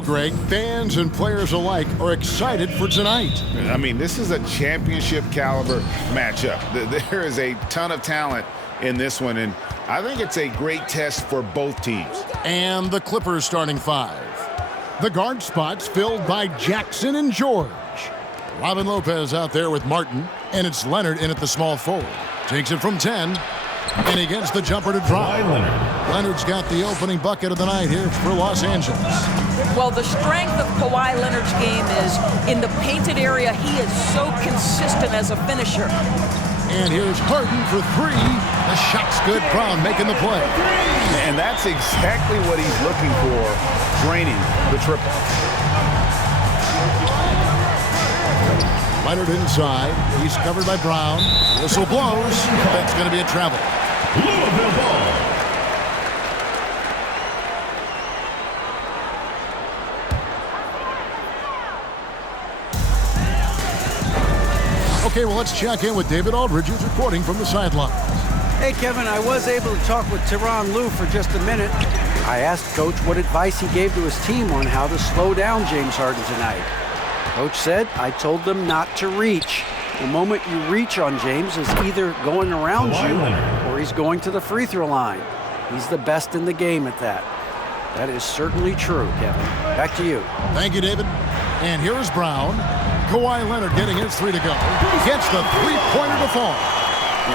Greg, fans and players alike are excited for tonight. I mean, this is a championship caliber matchup. There is a ton of talent in this one, and I think it's a great test for both teams. And the Clippers starting five. The guard spots filled by Jackson and George. Robin Lopez out there with Martin, and it's Leonard in at the small forward. Takes it from 10, and he gets the jumper to drive. Leonard's got the opening bucket of the night here for Los Angeles. Well, the strength of Kawhi Leonard's game is in the painted area. He is so consistent as a finisher. And here's Harden for three. The shot's good. Brown making the play. And that's exactly what he's looking for, draining the triple. Leonard inside. He's covered by Brown. Whistle blows. That's going to be a travel. Louisville ball. Okay, well, let's check in with David Aldridge, who's reporting from the sidelines. Hey, Kevin, I was able to talk with Tyronn Lue for just a minute. I asked Coach what advice he gave to his team on how to slow down James Harden tonight. Coach said, I told them not to reach. The moment you reach on James is either going around you or he's going to the free throw line. He's the best in the game at that. That is certainly true, Kevin. Back to you. Thank you, David. And here is Brown. Kawhi Leonard getting his three to go. He gets the three-pointer to fall.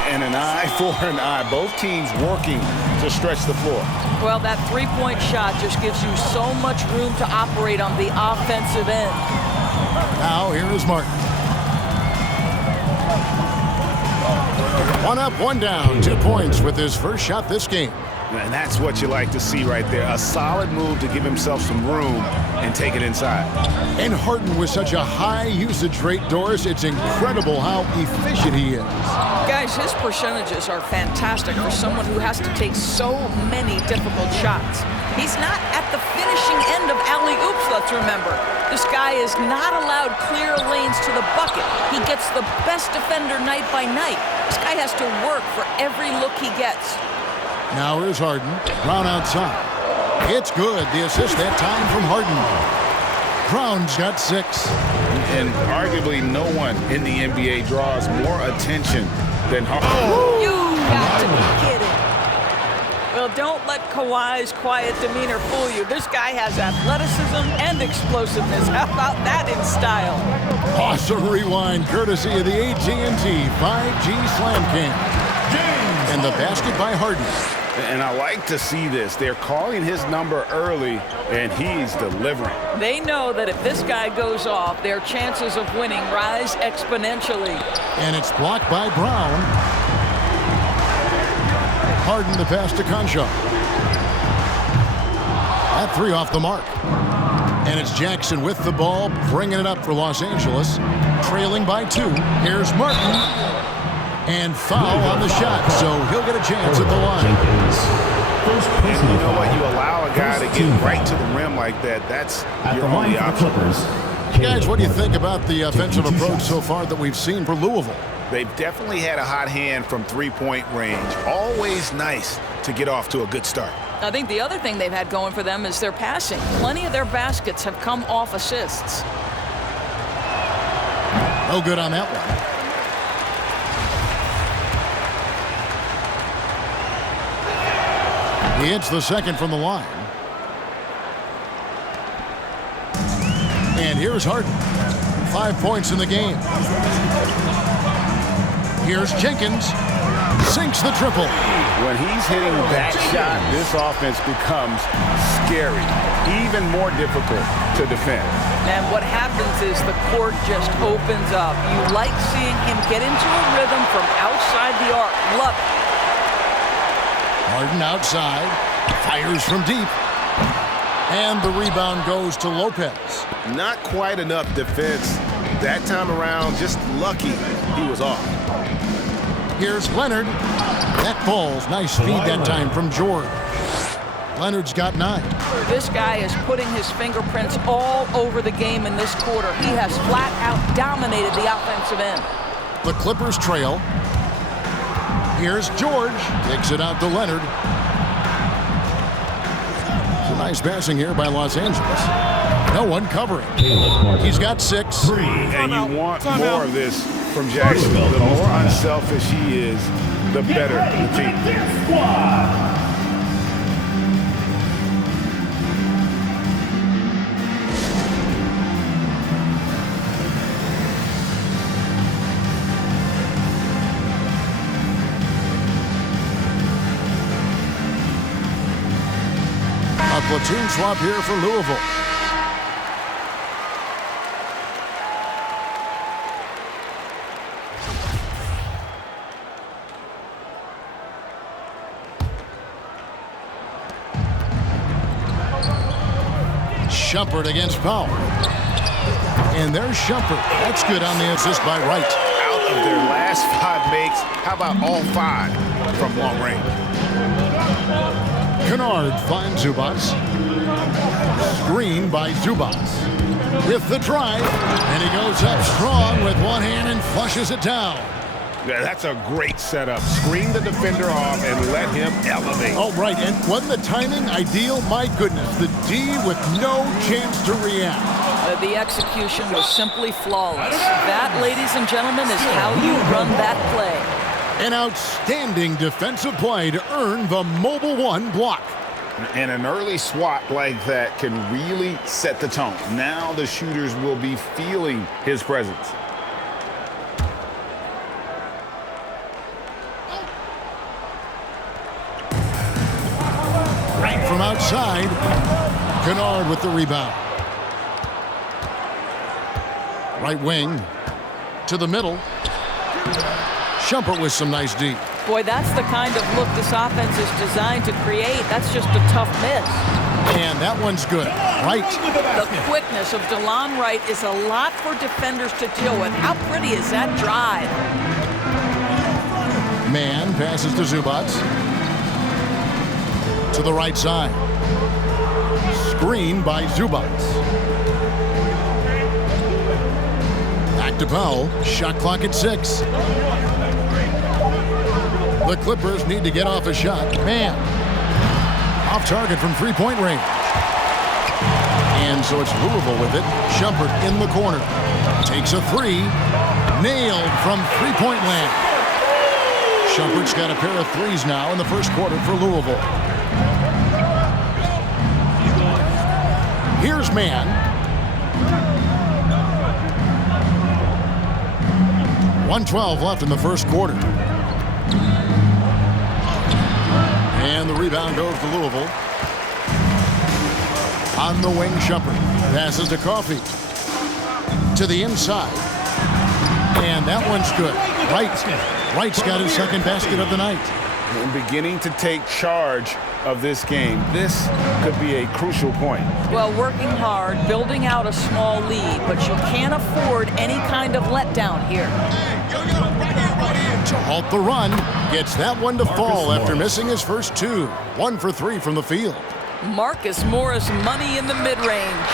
And an eye for an eye. Both teams working to stretch the floor. Well, that three-point shot just gives you so much room to operate on the offensive end. Now here is Martin. One up, one down. 2 points with his first shot this game. And that's what you like to see right there. A solid move to give himself some room and take it inside. And Harden with such a high usage rate, Doris, it's incredible how efficient he is. Guys, his percentages are fantastic for someone who has to take so many difficult shots. He's not at the finishing end of alley-oops, let's remember. This guy is not allowed clear lanes to the bucket. He gets the best defender night by night. This guy has to work for every look he gets. Now here's Harden. Brown outside. It's good. The assist that time from Harden. Brown's got 6. And arguably no one in the NBA draws more attention than Harden. Oh. You got to be kidding. Well, don't let Kawhi's quiet demeanor fool you. This guy has athleticism and explosiveness. How about that in style? Awesome rewind courtesy of the AT&T 5G Slam Cam. And the basket by Harden. And I like to see this. They're calling his number early, and he's delivering. They know that if this guy goes off, their chances of winning rise exponentially. And it's blocked by Brown. Harden the pass to Concho. That three off the mark. And it's Jackson with the ball, bringing it up for Los Angeles. Trailing by 2. Here's Martin. And foul on the shot, so he'll get a chance at the line. And you know what? You allow a guy to get right to the rim like that. That's your only option. Guys, what do you think about the offensive approach so far that we've seen for Louisville? They've definitely had a hot hand from three-point range. Always nice to get off to a good start. I think the other thing they've had going for them is their passing. Plenty of their baskets have come off assists. No good on that one. He hits the second from the line. And here's Harden. 5 points in the game. Here's Jenkins. Sinks the triple. When he's hitting that shot, this offense becomes scary. Even more difficult to defend. And what happens is the court just opens up. You like seeing him get into a rhythm from outside the arc. Love it. Harden outside, fires from deep, and the rebound goes to Lopez. Not quite enough defense that time around, just lucky he was off. Here's Leonard. That ball's nice feed that time from George. Leonard's got 9. This guy is putting his fingerprints all over the game in this quarter. He has flat out dominated the offensive end. The Clippers trail. Here's George. Takes it out to Leonard. Some nice passing here by Los Angeles. No one covering. He's got 6. And you want more of this from Jacksonville. The more unselfish he is, the better the team. A platoon swap here for Louisville. Shumpert against Powell. And there's Shumpert. That's good on the assist by Wright. Out of their last 5 makes, how about all 5 from long range? Kennard finds Zubats. Screen by Zubats. With the drive. And he goes up strong with one hand and flushes it down. Yeah, that's a great setup. Screen the defender off and let him elevate. Oh, right. And wasn't the timing ideal? My goodness. The D with no chance to react. The execution was simply flawless. That, ladies and gentlemen, is how you run that play. An outstanding defensive play to earn the Mobile One block. And an early swat like that can really set the tone. Now the shooters will be feeling his presence. Right from outside. Kennard with the rebound. Right wing to the middle. Shumpert with some nice D. Boy, that's the kind of look this offense is designed to create. That's just a tough miss. And that one's good. Right. The quickness of DeLon Wright is a lot for defenders to deal with. How pretty is that drive? Man passes to Zubats. To the right side. Screen by Zubats. Back to Powell. Shot clock at 6. The Clippers need to get off a shot. Man. Off target from three-point range. And so it's Louisville with it. Shumpert in the corner. Takes a 3. Nailed from three-point land. Shumpert's got a pair of 3s now in the first quarter for Louisville. Here's Man. 1:12 left in the first quarter. And the rebound goes to Louisville. On the wing, Shumpert passes to Coffey. To the inside. And that one's good. Wright's got his second basket of the night. And beginning to take charge of this game. This could be a crucial point. Well, working hard, building out a small lead, but you can't afford any kind of letdown here. To halt the run, gets that one to fall after missing his first 2. 1 for 3 from the field. Marcus Morris money in the mid-range.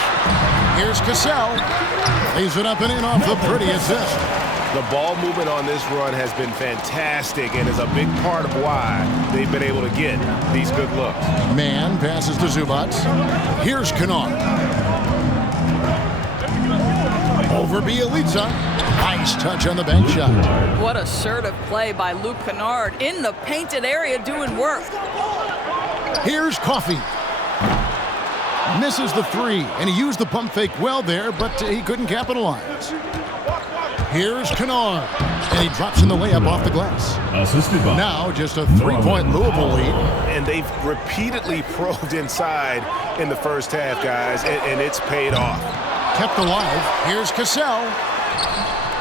Here's Cassell. Leaves it up and in off the pretty assist. The ball movement on this run has been fantastic and is a big part of why they've been able to get these good looks. Man passes to Zubats. Here's Kennard. Over Bielitsa. Nice touch on the bank shot. What assertive play by Luke Kennard in the painted area doing work. Here's Coffey. Misses the 3, and he used the pump fake well there, but he couldn't capitalize. Here's Kennard, and he drops in the layup off the glass. Now just a 3-point Louisville lead. And they've repeatedly probed inside in the first half, guys, and it's paid off. Kept alive. Here's Cassell,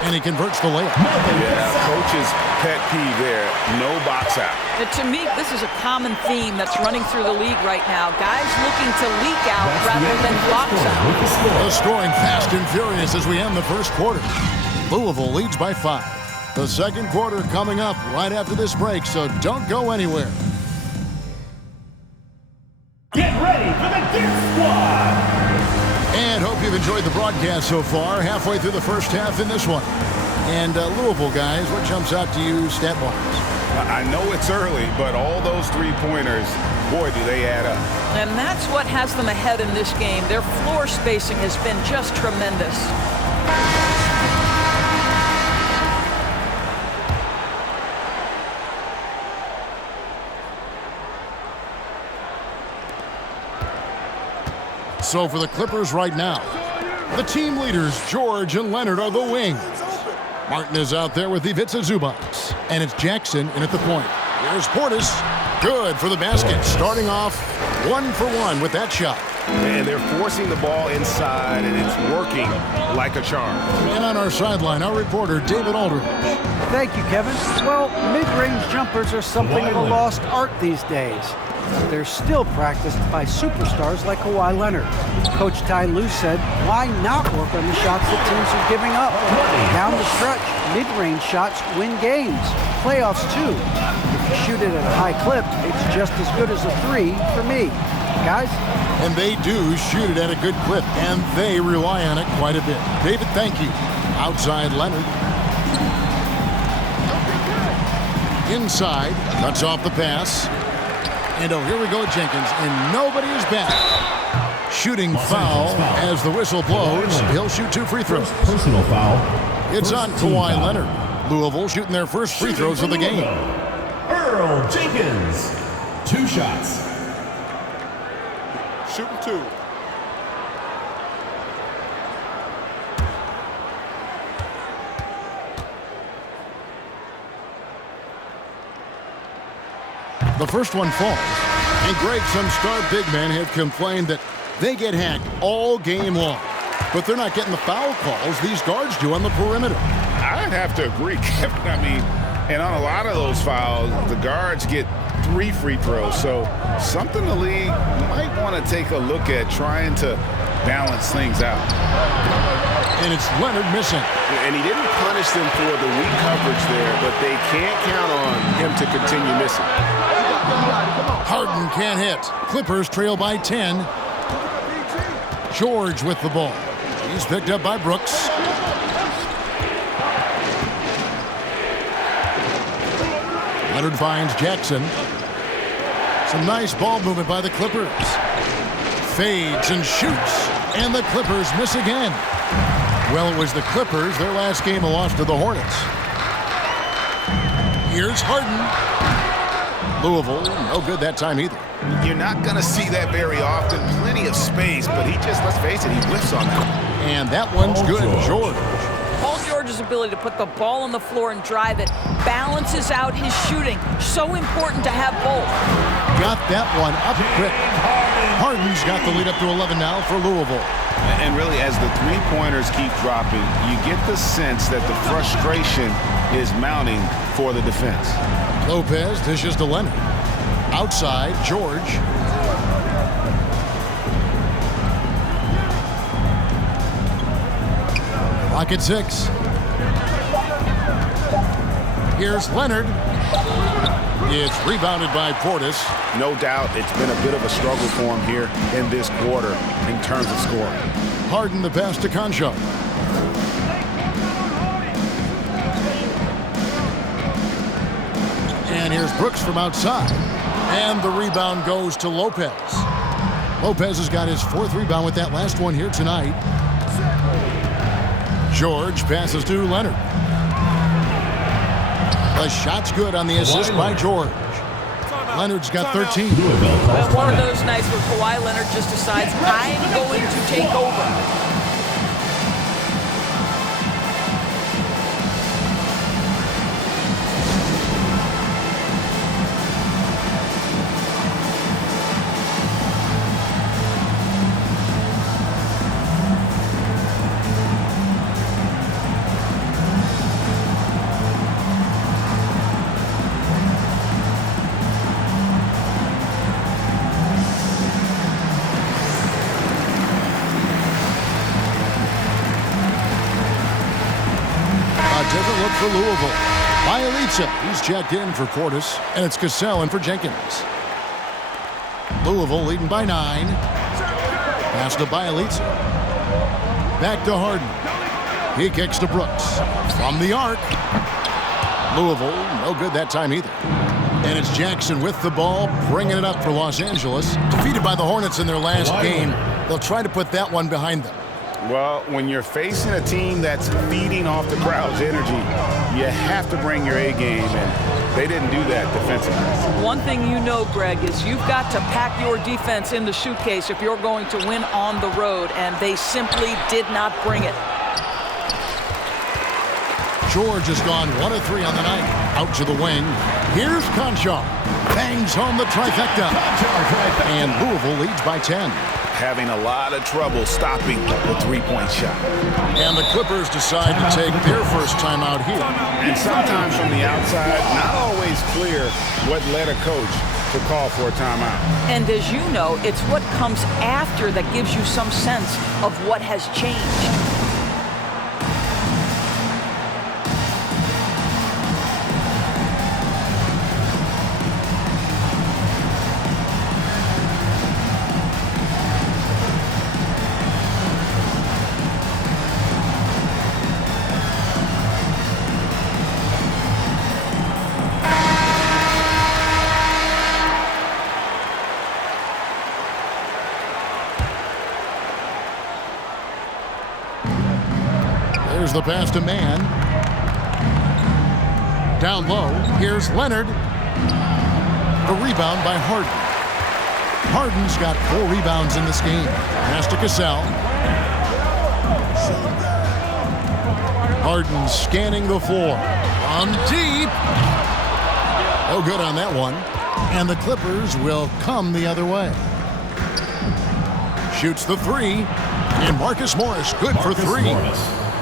and he converts the layup. Yeah, coach's pet peeve there. No box out. To me, this is a common theme that's running through the league right now. Guys looking to leak out rather than box out. The scoring fast and furious as we end the first quarter. Louisville leads by 5. The second quarter coming up right after this break, so don't go anywhere. Get ready for the Dirt Squad! And hope you've enjoyed the broadcast so far. Halfway through the first half in this one. And Louisville, guys, what jumps out to you stat-wise? I know it's early, but all those 3-pointers boy, do they add up. And that's what has them ahead in this game. Their floor spacing has been just tremendous. So for the Clippers right now, the team leaders, George and Leonard, are the wings. Martin is out there with Ivica Zubac, and it's Jackson in at the point. Here's Portis. Good for the basket. Starting off 1 for 1 with that shot. And they're forcing the ball inside, and it's working like a charm. And on our sideline, our reporter, David Aldridge. Thank you, Kevin. Well, mid-range jumpers are something of a lost art these days. But they're still practiced by superstars like Kawhi Leonard. Coach Ty Lue said, why not work on the shots that teams are giving up? Down the stretch, mid-range shots win games. Playoffs, too. If you shoot it at a high clip, it's just as good as a 3 for me. Guys? And they do shoot it at a good clip, and they rely on it quite a bit. David, thank you. Outside Leonard. Inside, cuts off the pass. And oh, here we go, Jenkins, and nobody is back. Shooting foul as the whistle blows. He'll shoot 2 free throws. Personal foul. It's on Kawhi Leonard. Louisville shooting their first free throws of the game. Earl Jenkins. 2 shots. Shooting 2. The first one falls. And Greg, some star big men have complained that they get hacked all game long. But they're not getting the foul calls these guards do on the perimeter. I'd have to agree, Kevin. I mean, and on a lot of those fouls, the guards get 3 free throws. So something the league might want to take a look at, trying to balance things out. And it's Leonard missing. And he didn't punish them for the weak coverage there, but they can't count on him to continue missing. Harden can't hit. Clippers trail by 10. George with the ball. He's picked up by Brooks. Leonard finds Jackson. Some nice ball movement by the Clippers. Fades and shoots. And the Clippers miss again. Well, it was the Clippers. Their last game a loss to the Hornets. Here's Harden. Louisville, no good that time either. You're not going to see that very often. Plenty of space, but he just, let's face it, he whiffs on that. And that one's good. George. Paul George's ability to put the ball on the floor and drive it balances out his shooting. So important to have both. Got that one up quick. Harden's got the lead up to 11 now for Louisville. And really, as the three-pointers keep dropping, you get the sense that the frustration is mounting for the defense. Lopez dishes to Leonard. Outside, George. Rocket 6. Here's Leonard. It's rebounded by Portis. No doubt it's been a bit of a struggle for him here in this quarter in terms of scoring. Harden the pass to Concho. And here's Brooks from outside. And the rebound goes to Lopez. Lopez has got his 4th rebound with that last one here tonight. George passes to Leonard. The shot's good on the assist by George. Leonard's got 13. Well, one of those nights where Kawhi Leonard just decides, I'm going to take over. Different look for Louisville. Bielitsa, he's checked in for Portis, and it's Cassell in for Jenkins. Louisville leading by 9. Pass to Bielitsa. Back to Harden. He kicks to Brooks. From the arc. Louisville, no good that time either. And it's Jackson with the ball, bringing it up for Los Angeles. Defeated by the Hornets in their last game. They'll try to put that one behind them. Well, when you're facing a team that's feeding off the crowd's energy, you have to bring your A game, and they didn't do that defensively. One thing you know, Greg, is you've got to pack your defense in the suitcase if you're going to win on the road, and they simply did not bring it. George has gone 1 of 3 on the night. Out to the wing. Here's Conchar. Bangs home the trifecta. And Louisville leads by 10. Having a lot of trouble stopping the three-point shot. And the Clippers decide to take their first time out here. And sometimes from the outside, not always clear what led a coach to call for a timeout. And as you know, it's what comes after that gives you some sense of what has changed. There's the pass to Mann. Down low, here's Leonard. A rebound by Harden. Harden's got 4 rebounds in this game. Pass to Cassell. Harden scanning the floor. On deep. No good on that one. And the Clippers will come the other way. Shoots the 3. And Marcus Morris good for 3.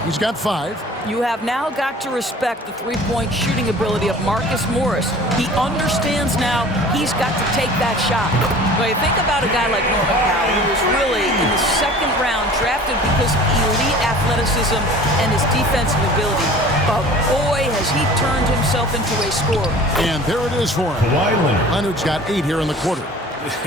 He's got 5. You have now got to respect the three-point shooting ability of Marcus Morris. He understands now he's got to take that shot. When you think about a guy like Norman Powell, who was really in the second round drafted because of elite athleticism and his defensive ability. But boy, has he turned himself into a scorer. And there it is for him. Leonard's got 8 here in the quarter.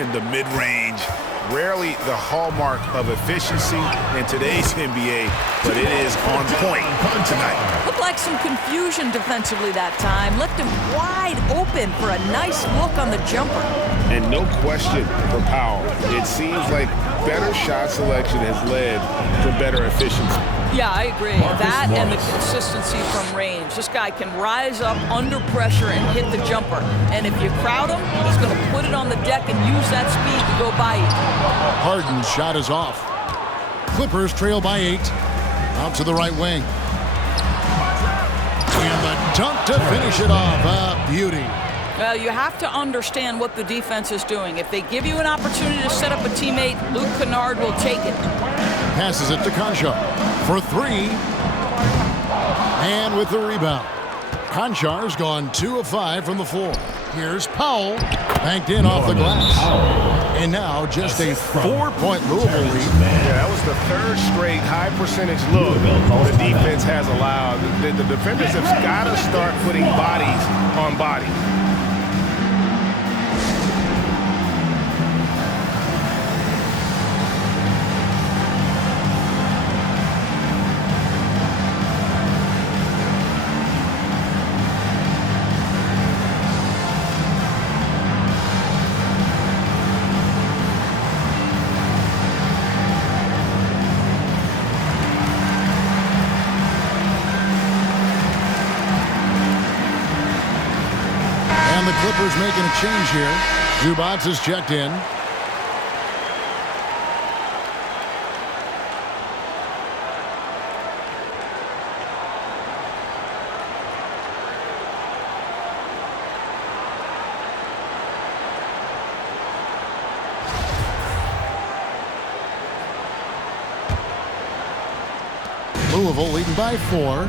In the mid-range, rarely the hallmark of efficiency in today's NBA, but it is on point tonight. Looked like some confusion defensively that time. Left him wide open for a nice look on the jumper. And no question for Powell. It seems like better shot selection has led to better efficiency. Yeah, I agree. That and the consistency from range. This guy can rise up under pressure and hit the jumper. And if you crowd him, he's going to put it on the deck and use that speed to go by you. Harden's shot is off. Clippers trail by 8. Out to the right wing. And the dunk to finish it off. A beauty. Well, you have to understand what the defense is doing. If they give you an opportunity to set up a teammate, Luke Kennard will take it. Passes it to Conchar for 3. And with the rebound. Conchar's gone 2 of 5 from the floor. Here's Powell. Banked in off the glass. And now just a 4-point Louisville lead. Yeah, that was the 3rd straight high-percentage look the defense has allowed. The defenders have got to start putting bodies on bodies. And the Clippers making a change here. Zubats is checked in. Louisville leading by 4.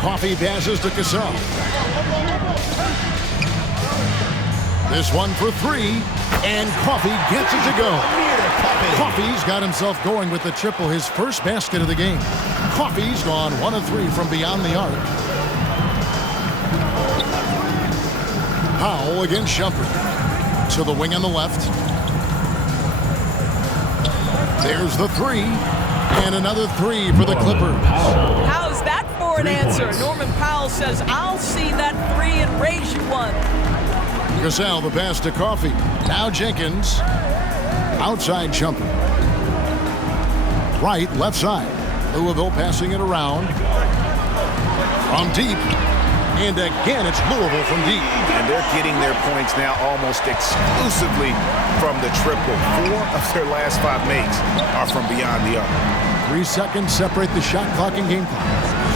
Coffee passes to Cassell. This one for 3, and Coffee gets it to go. Coffee's got himself going with the triple, his first basket of the game. Coffee's gone 1 of 3 from beyond the arc. Powell against Shumpert. To the wing on the left. There's the 3, and another 3 for the Clippers. How's that for for an 3 answer. points. Norman Powell says, I'll see that three and raise you one. Gasell, the pass to Coffee. Now Jenkins. Outside jumper. Right, left side. Louisville passing it around. From deep. And again, it's Louisville from deep. And they're getting their points now almost exclusively from the triple. 4 of their last 5 makes are from beyond the arc. 3 seconds separate the shot clock and game clock.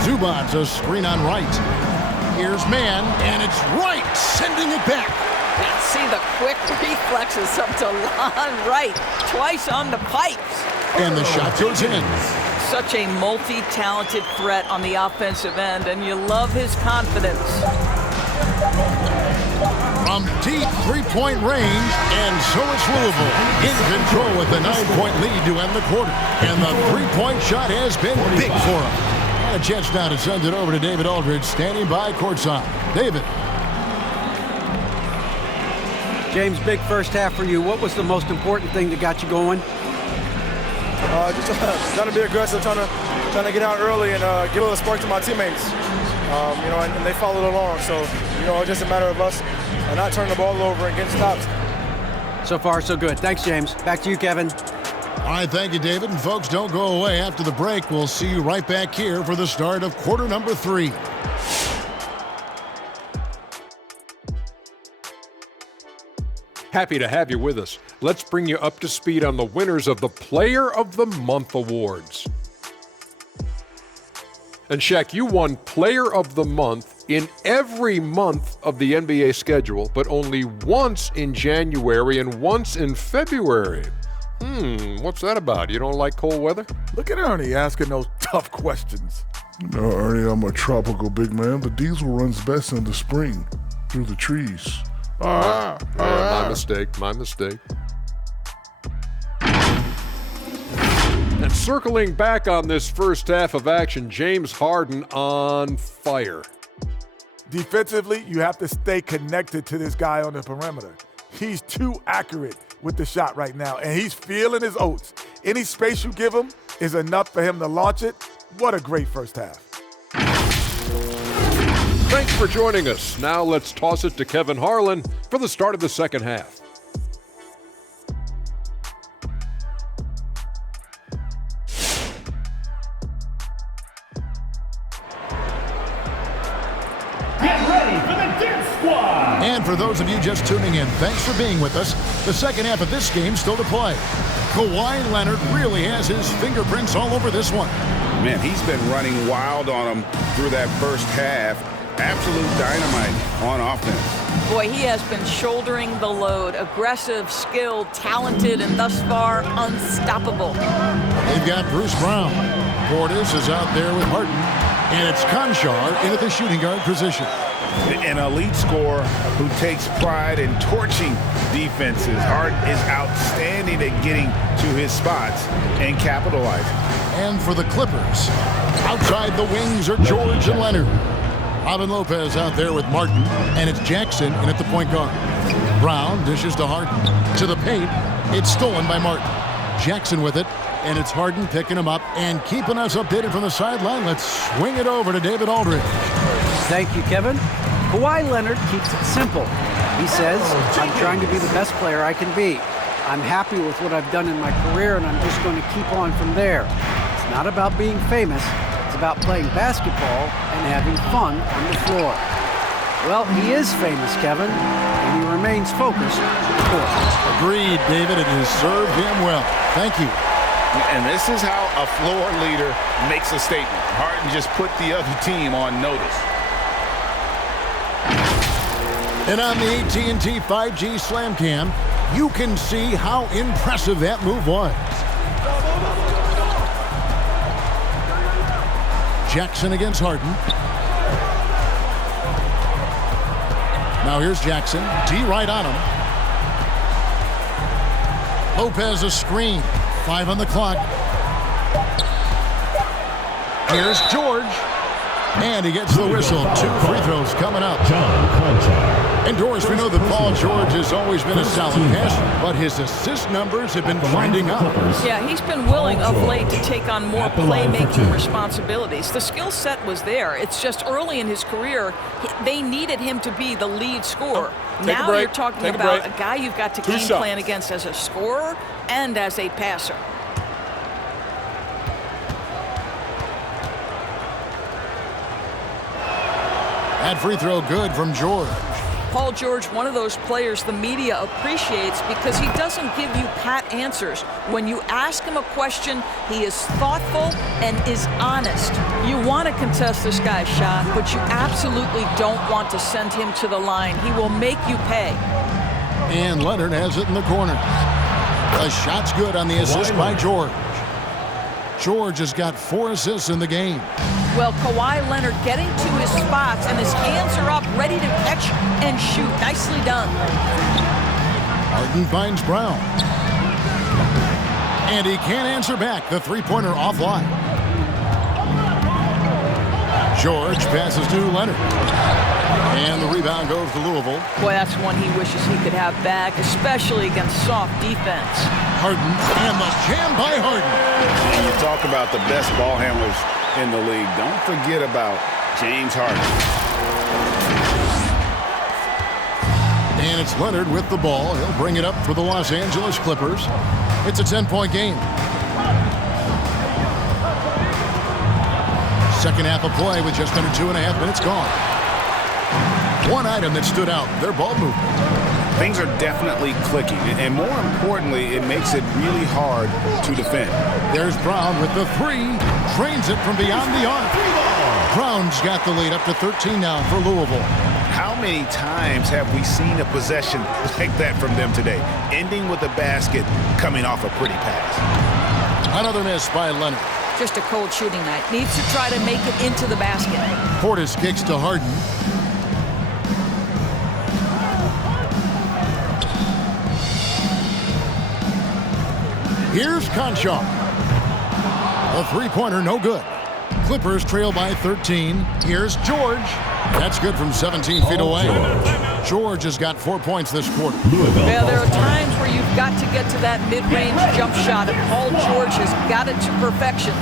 Zubac's a screen on right. Here's man, and it's right, sending it back. See the quick reflexes of DeLon Wright. Twice on the pipes. And the shot goes in. Such a multi-talented threat on the offensive end, and you love his confidence. From deep three-point range, and so it's Louisville in control with a 9-point lead to end the quarter. And the three-point shot has been big for him. And a chance now to send it over to David Aldridge, standing by courtside. David. James, big first half for you. What was the most important thing that got you going? Just trying to be aggressive, trying to get out early and give a little spark to my teammates. And they followed along. So, it's just a matter of us not turning the ball over and getting stops. So far, so good. Thanks, James. Back to you, Kevin. All right, thank you, David. And folks, don't go away. After the break, we'll see you right back here for the start of quarter number 3. Happy to have you with us. Let's bring you up to speed on the winners of the Player of the Month awards. And Shaq, you won Player of the Month in every month of the NBA schedule, but only once in January and once in February. What's that about? You don't like cold weather? Look at Ernie asking those tough questions. No, Ernie, I'm a tropical big man. The diesel runs best in the spring through the trees. My mistake. And circling back on this first half of action, James Harden on fire. Defensively, you have to stay connected to this guy on the perimeter. He's too accurate with the shot right now, and he's feeling his oats. Any space you give him is enough for him to launch it. What a great first half. Thanks for joining us. Now let's toss it to Kevin Harlan for the start of the second half. Get ready for the Dance Squad! And for those of you just tuning in, thanks for being with us. The second half of this game still to play. Kawhi Leonard really has his fingerprints all over this one. Man, he's been running wild on him through that first half. Absolute dynamite on offense. Boy, he has been shouldering the load. Aggressive, skilled, talented, and thus far unstoppable. They've got Bruce Brown. Portis is out there with Harden. And it's Conchar in at the shooting guard position. An elite scorer who takes pride in torching defenses. Harden is outstanding at getting to his spots and capitalizing. And for the Clippers, outside the wings are George and Leonard. Robin Lopez out there with Martin, and it's Jackson in at the point guard. Brown dishes to Harden. To the paint, it's stolen by Martin. Jackson with it, and it's Harden picking him up and keeping us updated from the sideline. Let's swing it over to David Aldridge. Thank you, Kevin. Kawhi Leonard keeps it simple. He says, I'm trying to be the best player I can be. I'm happy with what I've done in my career, and I'm just going to keep on from there. It's not about being famous. It's about playing basketball and having fun on the floor. Well, he is famous, Kevin, and he remains focused, of course. Agreed, David. It has served him well. Thank you. And this is how a floor leader makes a statement. Harden just put the other team on notice. And on the AT&T 5G Slam Cam, you can see how impressive that move was. Jackson against Harden. Now here's Jackson. D right on him. Lopez a screen. 5 on the clock. Here's George. And he gets the whistle. 2 free throws coming up. John Conchar. Indoors, we know that Paul George has always been a solid passer, but his assist numbers have been trending up. Yeah, he's been willing of late to take on more playmaking responsibilities. The skill set was there. It's just early in his career, they needed him to be the lead scorer. Now you're talking about a guy you've got to game plan against as a scorer and as a passer. That free throw good from George. Paul George, one of those players the media appreciates because he doesn't give you pat answers. When you ask him a question, he is thoughtful and is honest. You want to contest this guy's shot, but you absolutely don't want to send him to the line. He will make you pay. And Leonard has it in the corner. The shot's good on the assist by George. George has got 4 assists in the game. Well, Kawhi Leonard getting to his spots, and his hands are up, ready to catch and shoot. Nicely done. Harden finds Brown. And he can't answer back. The three-pointer offline. George passes to Leonard. And the rebound goes to Louisville. Boy, that's one he wishes he could have back, especially against soft defense. Harden, and the jam by Harden. And you talk about the best ball handlers in the league. Don't forget about James Harden. And it's Leonard with the ball. He'll bring it up for the Los Angeles Clippers. It's a 10-point game. Second half of play with just under 2.5 minutes gone. One item that stood out, their ball movement. Things are definitely clicking, and more importantly, it makes it really hard to defend. There's Brown with the three, drains it from beyond the arc. Brown's got the lead up to 13 now for Louisville. How many times have we seen a possession like that from them today, ending with a basket coming off a pretty pass? Another miss by Leonard. Just a cold shooting night. Needs to try to make it into the basket. Portis kicks to Harden. Here's Conchar. A three-pointer, no good. Clippers trail by 13. Here's George. That's good from 17 feet away. George has got 4 points this quarter. Yeah, there are times where you've got to get to that mid-range jump shot, and Paul George has got it to perfection.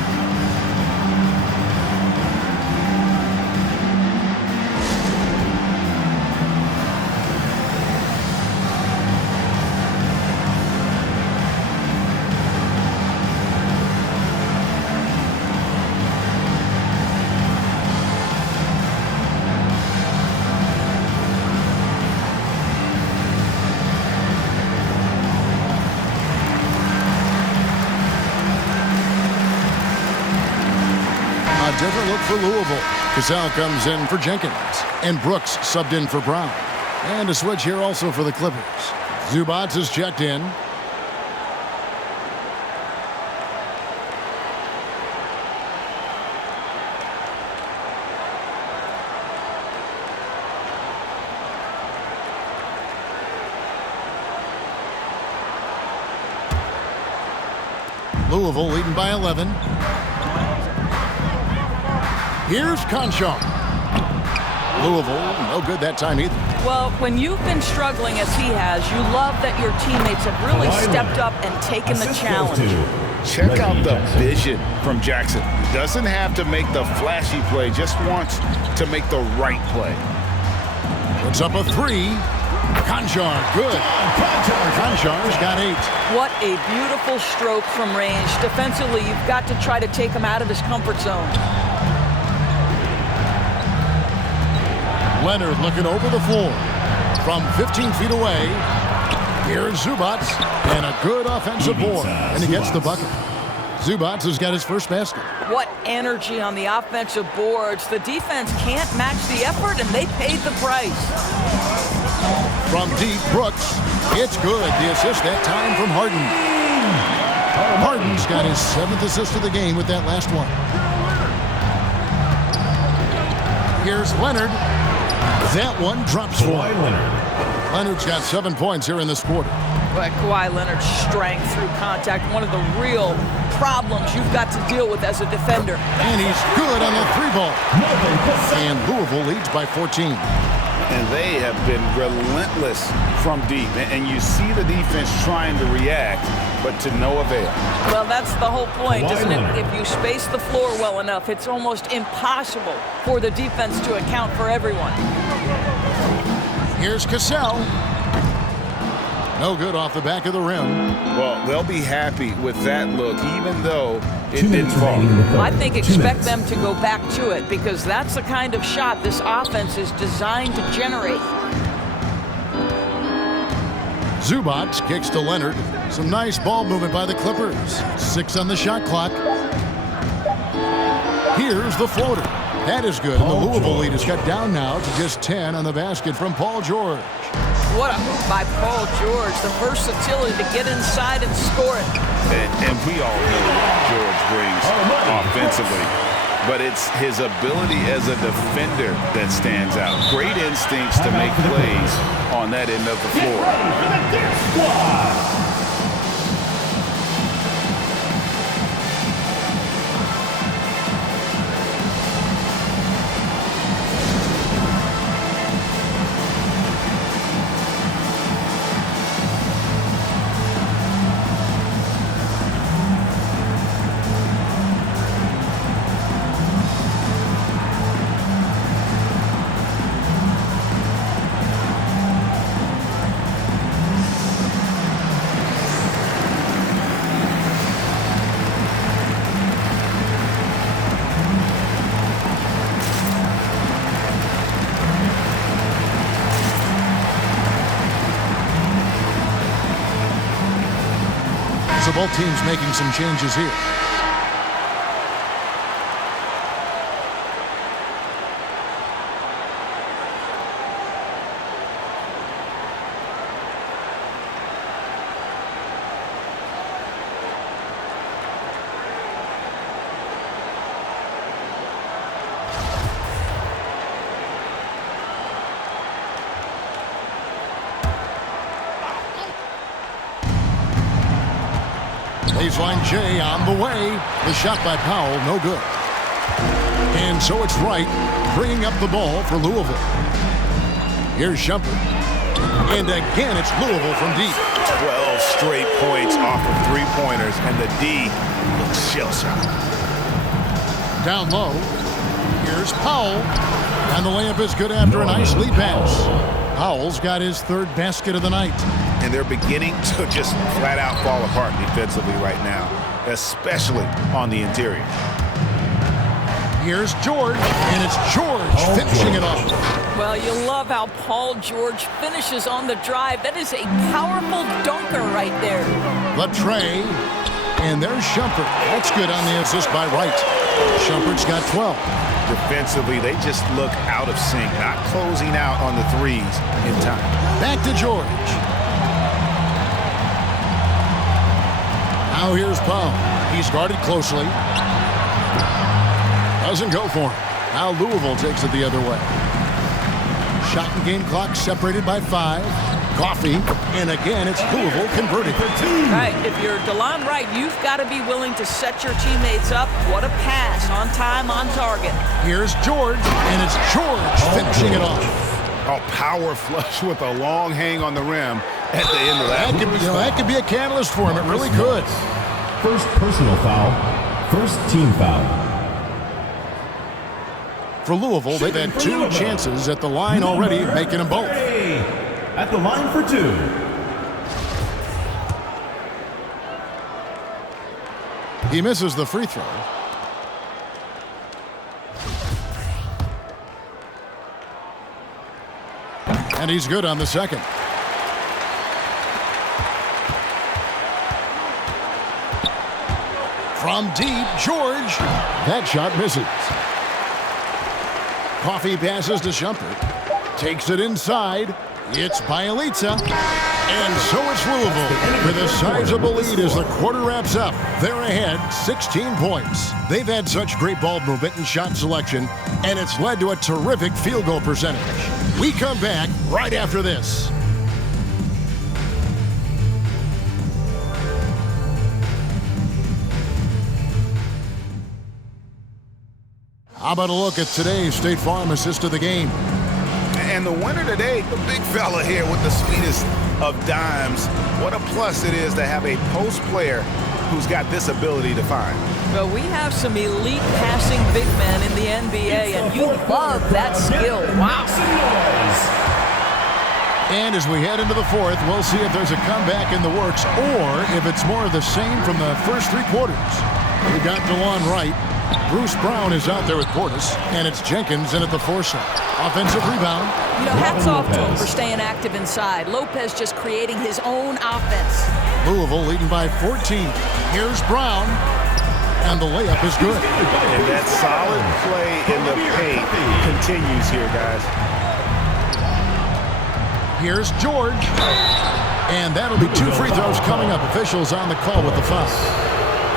Different look for Louisville. Cassell comes in for Jenkins. And Brooks subbed in for Brown. And a switch here also for the Clippers. Zubats is checked in. Louisville leading by 11. Here's Conchar. Louisville, no good that time either. Well, when you've been struggling as he has, you love that your teammates have really stepped up and taken the challenge. Check out the vision from Jackson. Doesn't have to make the flashy play, just wants to make the right play. Puts up a three. Conchar, good. Conchar's got 8. What a beautiful stroke from range. Defensively, you've got to try to take him out of his comfort zone. Leonard looking over the floor. From 15 feet away, here's Zubats, and a good offensive board, and he gets the bucket. Zubats has got his first basket. What energy on the offensive boards. The defense can't match the effort, and they paid the price. From deep, Brooks, it's good. The assist that time from Harden. Harden's got his 7th assist of the game with that last one. Here's Leonard. That one drops for him. Leonard's got 7 points here in this quarter. But Kawhi Leonard's strength through contact, one of the real problems you've got to deal with as a defender. And he's good on the 3 ball. And Louisville leads by 14. and they have been relentless from deep. And you see the defense trying to react, but to no avail. Well, that's the whole point, isn't it? If you space the floor well enough, it's almost impossible for the defense to account for everyone. Here's Cassell. No good off the back of the rim. Well, they'll be happy with that look, even though it didn't fall. I think expect them to go back to it, because that's the kind of shot this offense is designed to generate. Zubac kicks to Leonard. Some nice ball movement by the Clippers. 6 on the shot clock. Here's the floater. That is good. And the Louisville lead is cut down now to just 10 on the basket from Paul George. What a move by Paul George. The versatility to get inside and score it. And we all know what George brings offensively. But it's his ability as a defender that stands out. Great instincts to make plays on that end of the floor. So both teams making some changes here. Baseline J on the way. The shot by Powell, no good. And so it's Wright bringing up the ball for Louisville. Here's Shumpert. And again, it's Louisville from deep. 12 straight points off of three-pointers, and the D looks shell-shocked. Down low. Here's Powell. And the layup is good after a nice lead pass. Powell's got his third basket of the night. And they're beginning to just flat out fall apart defensively right now, especially on the interior. Here's George, and it's George finishing it off. Well, you love how Paul George finishes on the drive. That is a powerful dunker right there. Latre, and there's Shumpert. That's good on the assist by Wright. Shumpert's got 12. Defensively, they just look out of sync, not closing out on the threes in time. Back to George. Now here's Powell. He's guarded closely. Doesn't go for him. Now Louisville takes it the other way. Shot and game clock separated by 5. Coffee, and again, it's Louisville converting. Right, if you're DeLon Wright, you've got to be willing to set your teammates up. What a pass, on time, on target. Here's George, and it's George finishing it off. Oh, power flush with a long hang on the rim at the end of that. That could be a catalyst for him. It really could. First personal foul, first team foul. For Louisville, they've had 2 chances at the line already, making them both. At the line for 2. He misses the free throw. And he's good on the second. From deep, George. That shot misses. Coffee passes to Shumpert. Takes it inside. It's Bielitsa. And so it's Louisville with a sizable lead as the quarter wraps up. They're ahead 16 points. They've had such great ball movement and shot selection, and it's led to a terrific field goal percentage. We come back right after this. How about a look at today's State Farm assist of the game? And the winner today, the big fella here with the sweetest of dimes. What a plus it is to have a post player who's got this ability to find. Well, we have some elite passing big men in the NBA, and you love that skill. Wow. And as we head into the fourth, we'll see if there's a comeback in the works or if it's more of the same from the first three quarters. We've got DeLon Wright. Bruce Brown is out there with Portis, and it's Jenkins in at the foresight. Offensive rebound. You know, hats off to him for staying active inside. Lopez just creating his own offense. Louisville leading by 14. Here's Brown, and the layup is good. And that solid play in the paint continues here, guys. Here's George, and that'll be 2 free throws coming up. Officials on the call with the foul.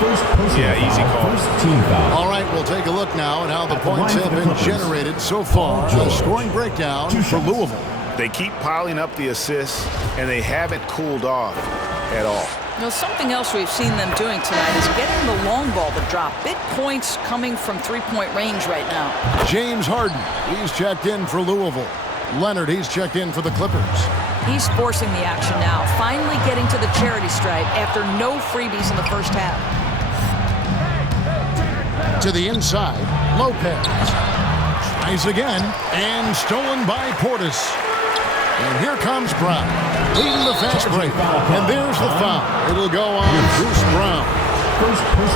Easy call. First team foul. All right, we'll take a look now at how the points have been generated so far. A scoring breakdown for Louisville. They keep piling up the assists, and they haven't cooled off at all. You know, something else we've seen them doing tonight is getting the long ball to drop. Big points coming from three-point range right now. James Harden, he's checked in for Louisville. Leonard, he's checked in for the Clippers. He's forcing the action now, finally getting to the charity stripe after no freebies in the first half. To the inside, Lopez. Tries again, and stolen by Portis. And here comes Brown, leading the fast break. And there's the foul. It'll go on Bruce Brown.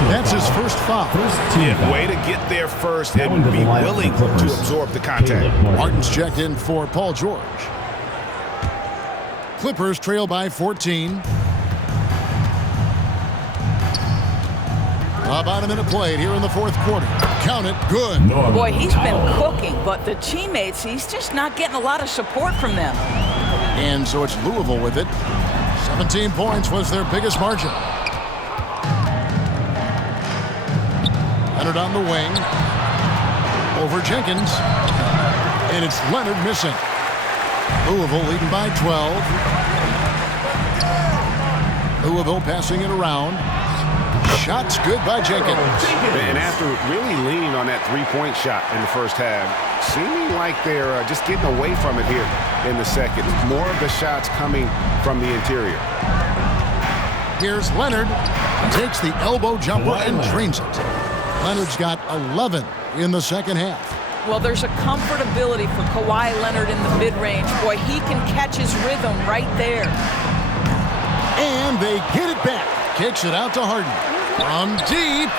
That's his first foul. Way to get there first and be willing to absorb the contact. Martin's checked in for Paul George. Clippers trail by 14. About a minute played here in the fourth quarter. Count it, good. Boy, he's been cooking, but the teammates, he's just not getting a lot of support from them. And so it's Louisville with it. 17 points was their biggest margin. Leonard on the wing. Over Jenkins. And it's Leonard missing. Louisville leading by 12. Louisville passing it around. Shots good by Jenkins. And after really leaning on that three-point shot in the first half, seeming like they're just getting away from it here in the second. More of the shots coming from the interior. Here's Leonard. Takes the elbow jumper and drains it. Leonard's got 11 in the second half. Well, there's a comfortability for Kawhi Leonard in the mid-range. Boy, he can catch his rhythm right there. And they get it back. Kicks it out to Harden. From deep,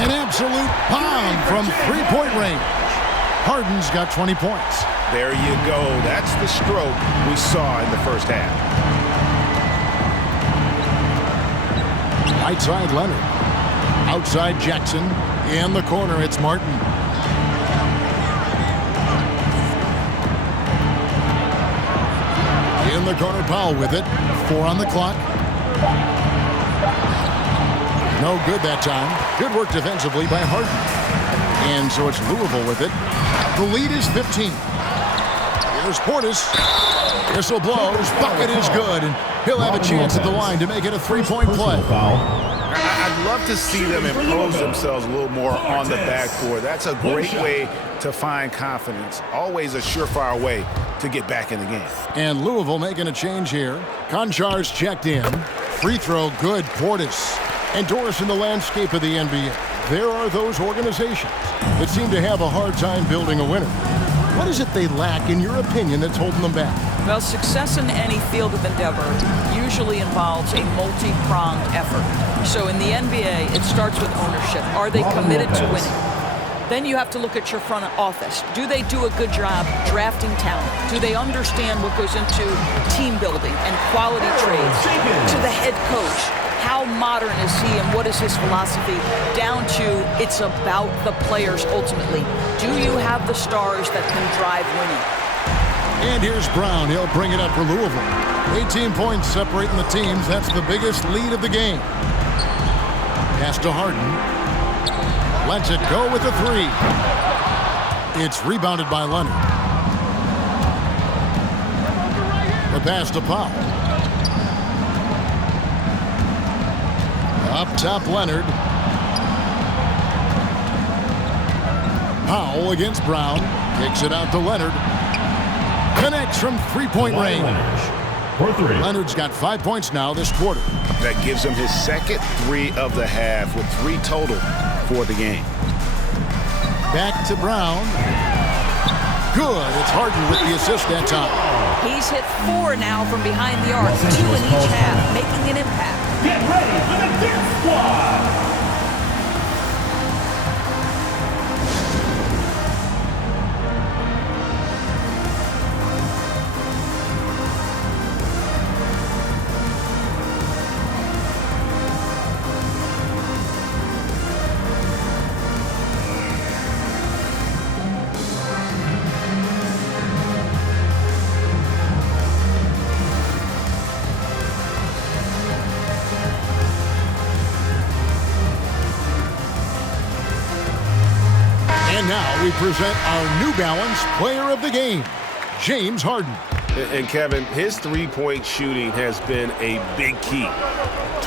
an absolute bomb from three-point range. Harden's got 20 points. There you go. That's the stroke we saw in the first half. Right side Leonard. Outside Jackson. In the corner, it's Martin. In the corner, Powell with it. 4 on the clock. No good that time. Good work defensively by Harden. And so it's Louisville with it. The lead is 15. Here's Portis. Whistle blows. Bucket is good. And he'll have a chance at the line to make it a three-point play. I'd love to see them impose themselves a little more on the backboard. That's a great way to find confidence. Always a surefire way to get back in the game. And Louisville making a change here. Konchar's checked in. Free throw good. Portis. And Doris, in the landscape of the NBA, there are those organizations that seem to have a hard time building a winner. What is it they lack, in your opinion, that's holding them back? Well, success in any field of endeavor usually involves a multi-pronged effort. So in the NBA, it starts with ownership. Are they committed to winning? Then you have to look at your front office. Do they do a good job drafting talent? Do they understand what goes into team building and quality trades? To the head coach, how modern is he and what is his philosophy? Down to it's about the players ultimately. Do you have the stars that can drive winning? And here's Brown. He'll bring it up for Louisville. 18 points separating the teams. That's the biggest lead of the game. Pass to Harden. Lets it go with a 3. It's rebounded by Leonard. The pass to Powell. Up top, Leonard. Powell against Brown. Kicks it out to Leonard. Connects from three-point range. For three. Leonard's got 5 points now this quarter. That gives him his second 3 of the half with 3 total for the game. Back to Brown. Good. It's Harden with the assist that time. He's hit 4 now from behind the arc, 2 in each half, making an impact. Get ready for the dip squad. And now we present our New Balance Player of the Game, James Harden. And Kevin, his three-point shooting has been a big key.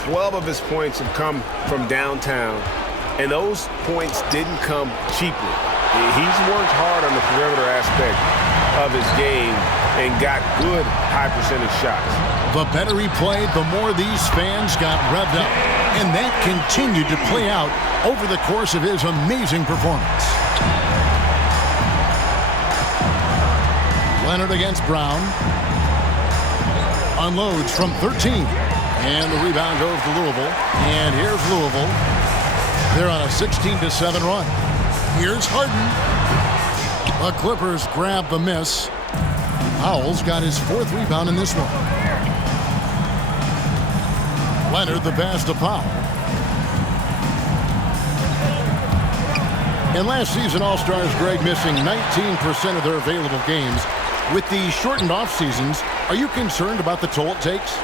12 of his points have come from downtown, and those points didn't come cheaply. He's worked hard on the perimeter aspect of his game and got good high-percentage shots. The better he played, the more these fans got revved up. And that continued to play out over the course of his amazing performance. Leonard against Brown. Unloads from 13. And the rebound goes to Louisville. And here's Louisville. They're on a 16-7 run. Here's Harden. The Clippers grab the miss. Powell's got his 4th rebound in this one. Leonard the pass to Powell. And last season, All-Stars Greg missing 19% of their available games. With the shortened off seasons, are you concerned about the toll it takes?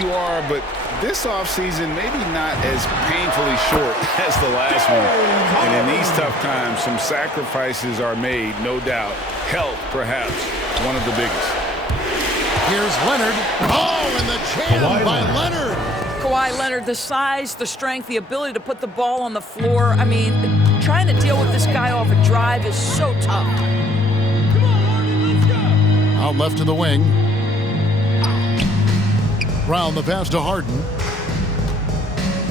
You are, but this offseason maybe not as painfully short as the last one. And in these tough times, some sacrifices are made, no doubt. Health, perhaps, one of the biggest. Here's Leonard. Oh, and the jam by Leonard. Kawhi Leonard, the size, the strength, the ability to put the ball on the floor. I mean, trying to deal with this guy off a drive is so tough. Out left to the wing. Brown the pass to Harden.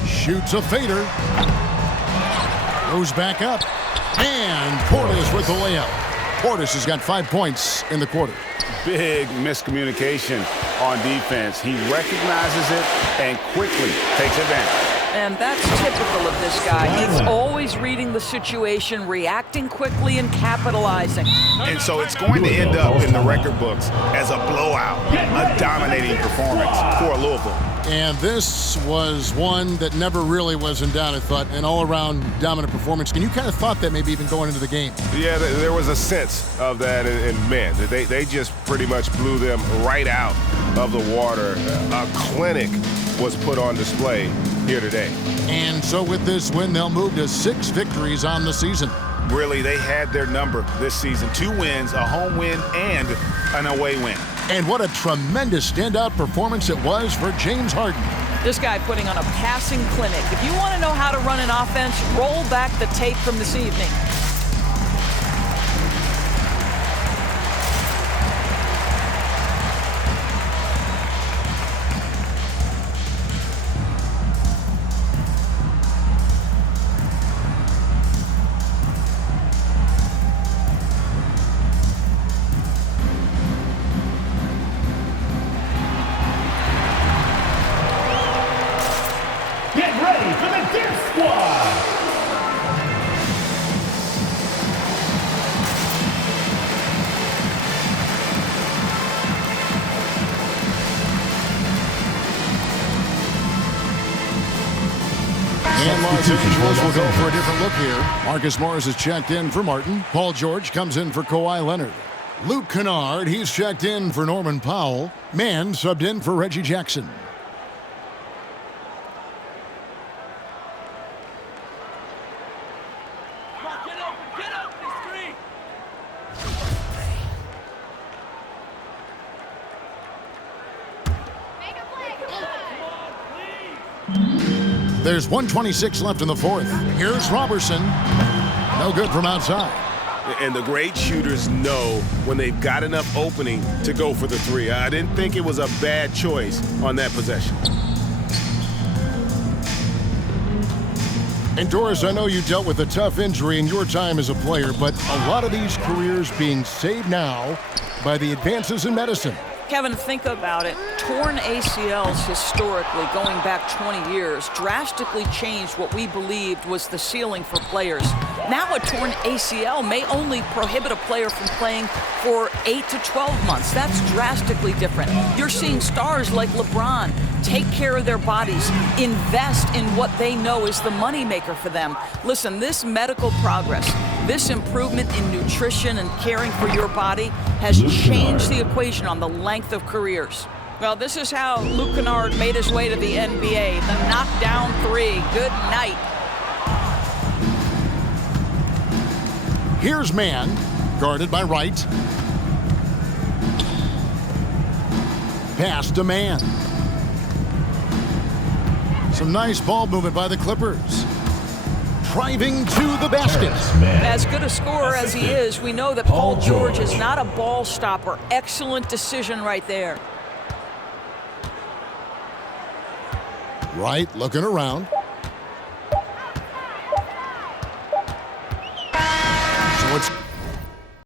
Shoots a fader. Goes back up. And Portis with the layup. Portis has got 5 points in the quarter. Big miscommunication on defense. He recognizes it and quickly takes advantage. And that's typical of this guy. He's always reading the situation, reacting quickly, and capitalizing. And so it's going to end up in the record books as a blowout, a dominating performance for Louisville. And this was one that never really was in doubt, I thought, an all-around dominant performance. And you kind of thought that maybe even going into the game. Yeah, there was a sense of that, and man, they just pretty much blew them right out of the water. A clinic was put on display here today. And so with this win, they'll move to 6 victories on the season. Really, they had their number this season. 2 wins, a home win, and an away win. And what a tremendous standout performance it was for James Harden. This guy putting on a passing clinic. If you want to know how to run an offense, roll back the tape from this evening. Get ready for the dip squad. And Los Angeles will go for a different look here. Marcus Morris is checked in for Martin. Paul George comes in for Kawhi Leonard. Luke Kennard, he's checked in for Norman Powell. Mann subbed in for Reggie Jackson. There's 1:26 left in the fourth. Here's Robertson. No good from outside. And the great shooters know when they've got enough opening to go for the three. I didn't think it was a bad choice on that possession. And Doris, I know you dealt with a tough injury in your time as a player, but a lot of these careers being saved now by the advances in medicine. Kevin, think about it. Torn ACLs historically, going back 20 years, drastically changed what we believed was the ceiling for players. Now a torn ACL may only prohibit a player from playing for 8 to 12 months. That's drastically different. You're seeing stars like LeBron take care of their bodies, invest in what they know is the moneymaker for them. Listen, this medical progress, this improvement in nutrition and caring for your body has changed the equation on the length of careers. Well, this is how Luke Kennard made his way to the NBA. The knockdown three. Good night. Here's man, guarded by Wright. Pass to man. Some nice ball movement by the Clippers. Driving to the basket. As good a scorer as he is, we know that Paul George is not a ball stopper. Excellent decision right there. Wright looking around.